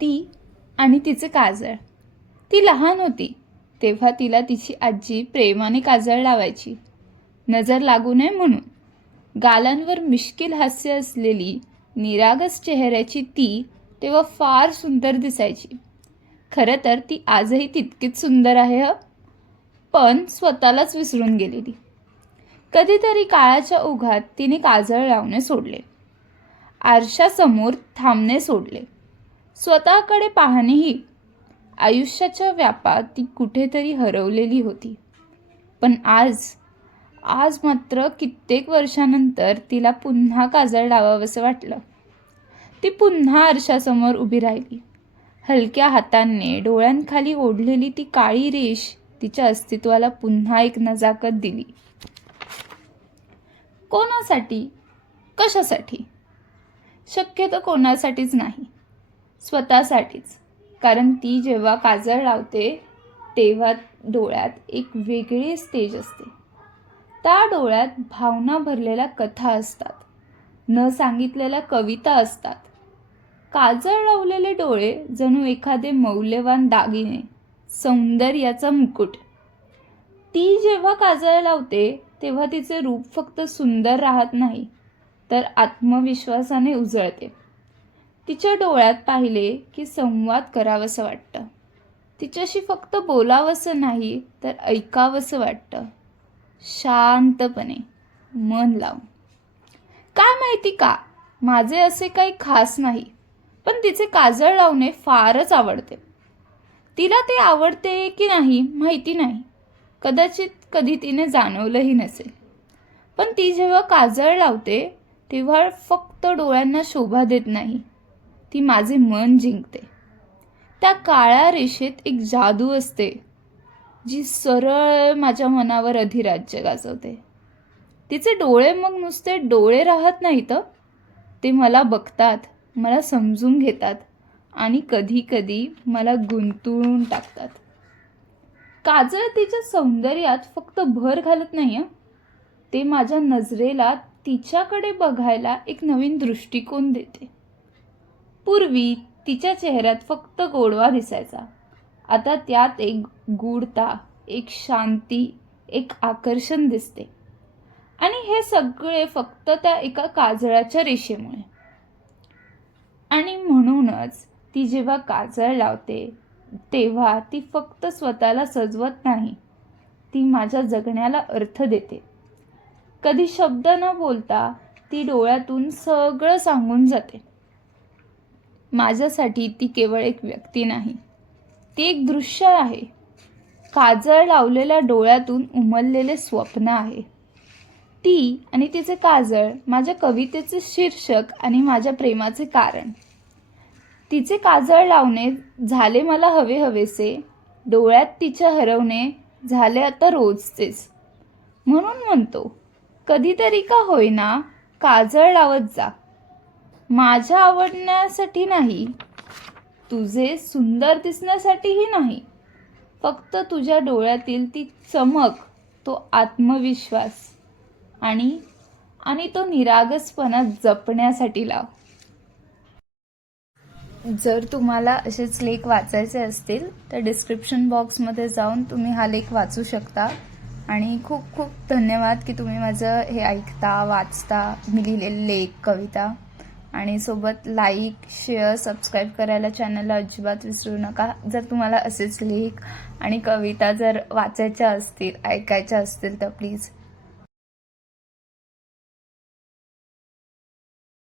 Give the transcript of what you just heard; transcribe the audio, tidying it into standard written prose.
ती आणि तिचे काजळ. ती लहान होती तेव्हा तिला तिची आजी प्रेमाने काजळ लावायची, नजर लागू नये म्हणून. गालांवर मिश्किल हास्य असलेली निरागस चेहऱ्याची ती तेव्हा फार सुंदर दिसायची. खरं तर ती आजही तितकीच सुंदर आहे पण स्वतःलाच विसरून गेलेली. कधीतरी काळाच्या ओघात तिने काजळ लावणे सोडले, आरशासमोर थांबणे सोडले, स्वतःकडे पाहणेही. आयुष्याच्या व्यापात ती कुठेतरी हरवलेली होती. पण आज मात्र कित्येक वर्षानंतर तिला पुन्हा काजळ लावावंसं वाटलं. ती पुन्हा आरशासमोर उभी राहिली. हलक्या हातांनी डोळ्यांखाली ओढलेली ती काळी रेष तिच्या अस्तित्वाला पुन्हा एक नजाकत दिली. कोणासाठी, कशासाठी? शक्यतो कोणासाठीच नाही, स्वतःसाठीच. कारण ती जेव्हा काजळ लावते तेव्हा डोळ्यात एक वेगळी स्टेज असते. त्या डोळ्यात भावना भरलेल्या कथा असतात, न सांगितलेल्या कविता असतात. काजळ लावलेले डोळे जणू एखादे मौल्यवान दागिने, सौंदर्याचा मुकुट. ती जेव्हा काजळ लावते तेव्हा तिचे रूप फक्त सुंदर राहत नाही, तर आत्मविश्वासाने उजळते. तिच्या डोळ्यात पाहिले की संवाद करावंसं वाटतं. तिच्याशी फक्त बोलावंसं नाही तर ऐकावंसं वाटतं, शांतपणे, मन लावून. काय माहिती का, माझे असे काही खास नाही, पण तिचे काजळ लावणे फारच आवडते. तिला ते आवडते की नाही माहिती नाही, कदाचित कधी तिने जाणवलंही नसेल. पण ती जेव्हा काजळ लावते तेव्हा फक्त डोळ्यांना शोभा देत नाही, ती माझे मन जिंकते. त्या काळ्या रेषेत एक जादू असते जी सरळ माझ्या मनावर अधिराज्य गाजवते. तिचे डोळे मग नुसते डोळे राहत नाहीत, ते मला बघतात, मला समजून घेतात आणि कधी कधी मला गुंतवून टाकतात. काजळ तिच्या सौंदर्यात फक्त भर घालत नाही, ते माझ्या नजरेला तिच्याकडे बघायला एक नवीन दृष्टिकोन देते. पूर्वी तिच्या चेहऱ्यात फक्त गोडवा दिसायचा, आता त्यात एक गूढता, एक शांती, एक आकर्षण दिसते. आणि हे सगळे फक्त त्या एका काजळाच्या रेषेमुळे. आणि म्हणूनच ती जेव्हा काजळ लावते तेव्हा ती फक्त स्वतःला सजवत नाही, ती माझ्या जगण्याला अर्थ देते. कधी शब्द न बोलता ती डोळ्यातून सगळं सांगून जाते. माझ्यासाठी ती केवळ एक व्यक्ती नाही, ती एक दृश्य आहे. काजळ लावलेल्या डोळ्यातून उमललेले स्वप्न आहे. ती आणि तिचे काजळ माझ्या कवितेचे शीर्षक आणि माझ्या प्रेमाचे कारण. तिचे काजळ लावणे झाले मला हवेसे, डोळ्यात तिच्या हरवणे झाले आता रोजचेच. म्हणून म्हणतो, कधीतरी का होईना काजळ लावत जा. माझ्या आवडण्यासाठी नाही, तुझे सुंदर दिसण्यासाठीही नाही, फक्त तुझ्या डोळ्यातील ती चमक, तो आत्मविश्वास आणि तो निरागसपणा जपण्यासाठी लाव. जर तुम्हाला असेच लेख वाचायचे असतील तर डिस्क्रिप्शन बॉक्समध्ये जाऊन तुम्ही हा लेख वाचू शकता. आणि खूप खूप धन्यवाद की तुम्ही माझं हे ऐकता, वाचता, मी लिहिलेले लेख, कविता. आणि सोबत लाईक, शेअर, सबस्क्राईब करायला चॅनलला अजिबात विसरू नका. जर तुम्हाला असेच लेख आणि कविता जर वाचायच्या असतील, ऐकायच्या असतील तर प्लीज